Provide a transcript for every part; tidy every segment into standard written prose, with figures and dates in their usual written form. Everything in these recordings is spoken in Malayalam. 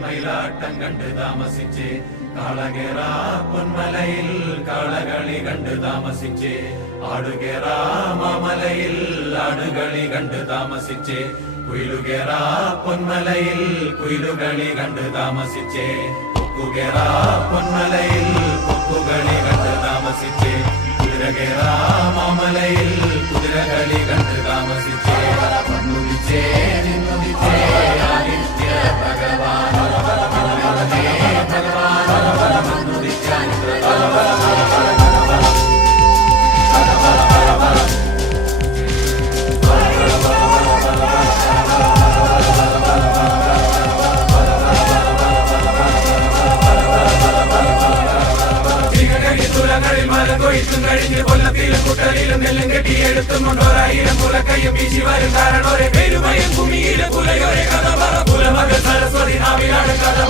മയിലാട്ടം കണ്ട് താമസിച്ചേ കാളകേറാ പൊന്മലയിൽ കാളകളി കണ്ട് താമസിച്ചേ ആടുകേറാ മാമലയിൽ ആടുകളി കണ്ട് താമസിച്ചേ കുയിലുകേറാ പൊന്മലയിൽ കുയിലുകളി കണ്ട് താമസിച്ചേ കൊക്കുകേറാ പൊന്മലയിൽ കൊക്കുകളി കണ്ട് താമസിച്ചേ കുതിരകേറാ മാമലയിൽ കുതിരകളി കണ്ട് താമസിച്ചേ വന്നുദിച്ചേ നിന്നുദിച്ചേ ആദിത്യ ഭഗവാൻ കൊയ്ത്തും കഴിഞ്ഞ് കൊല്ലത്തിലും കുട്ടലിലും നെല്ലും കെട്ടിയെടുത്തും കൊണ്ടോരായിരം പുലക്കയ്യും വീശി വരും കാരണോരെ പെരുമയും ഭൂമിയിലെ പുലയോരെ കഥ പറ പുലമകൾ സരസ്വതി നാവിലാണ് കഥ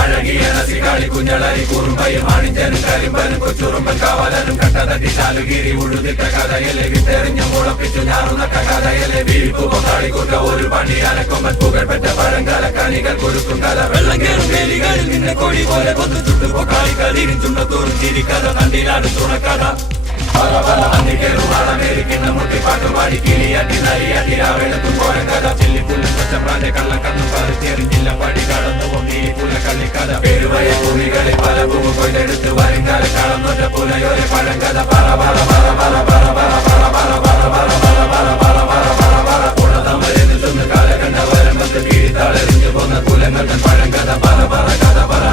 അഴകിയ നസികാളി കുഞ്ഞളരി കുറുമ്പയും ആണിഞ്ചനും കരിമ്പനും കൊച്ചുറുമ്പൻ കാവലനും കട്ടതട്ടി ശാലുഗിരി ഉഴുതിട്ട കഥയലെ വിട്ടെറിഞ്ഞു മുളപ്പിച്ചു ഞാറുന്ന കഥയലെ വീഴ്പു പൊക്കാളിക്കൂട്ട ഒരു പണിയാനക്കൊമ്പൻ പുകഴ്പെറ്റ പഴങ്കാല കണികൾ കൊടുക്കും കഥ വെള്ളം കേറും വേലികളിൽ നിന്നെ കൊടി പോലെ കൊന്നു ചുട്ടു പൊക്കാളികൾ ഇരിച്ചുണ്ടത്തോറും ചിരിക്കഥ കണ്ടിലാണ് തുണക്കഥ അന്നിക്കേറുവാളമേരിക്കുന്ന മുട്ടിപ്പാട്ടുപാടി കിളിയാട്ടി നരിയാട്ടി രാവെളുത്തും പോരം കഥ ചില്ലിപ്പുല്ലും പച്ചമ്പ്രാന്റെ കള്ളം കണ്ണും പറിച്ചെറിഞ്ഞില്ല പടി കടന്നു പൊങ്ങിയിപ്പുല കള്ളിക്കഥ പേരുവയ ഭൂമികളിൽ പല ഭൂമി കൊയ്തെടുത്ത് വരുംകാല കളന്നൊറ്റ പുലയോരെ പഴങ്കഥ പറ പറ പറ പറ പറ പറ പറ പറ പറ പറ പറ പറ പറ പറ പറ പുണതമരെ നിൽക്കുന്ന കാലകണ്ഠ വരമ്പത്ത് കീഴിത്താളെറിഞ്ഞു പോന്ന കുലങ്ങൾ പഴങ്കഥ പറ പറ കഥ പറ